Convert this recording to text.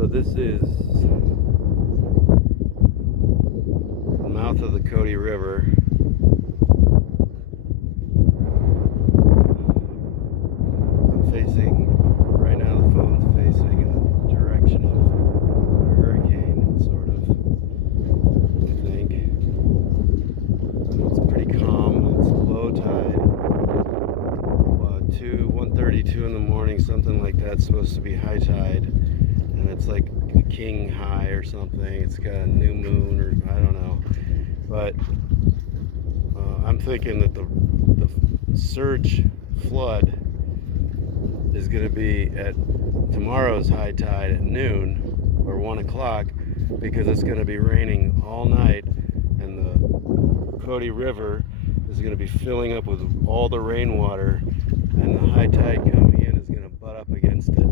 So this is the mouth of the Cody River. I'm facing, right now the phone's facing in the direction of a hurricane, sort of, I think. It's pretty calm, it's low tide. 1:32 in the morning, something like that. It's supposed to be high tide, and it's like a king high or something. It's got a new moon, or I don't know, but I'm thinking that the surge flood is going to be at tomorrow's high tide at noon or 1 o'clock, because it's going to be raining all night, and the Cody River is going to be filling up with all the rainwater, and the high tide coming in is going to butt up against it.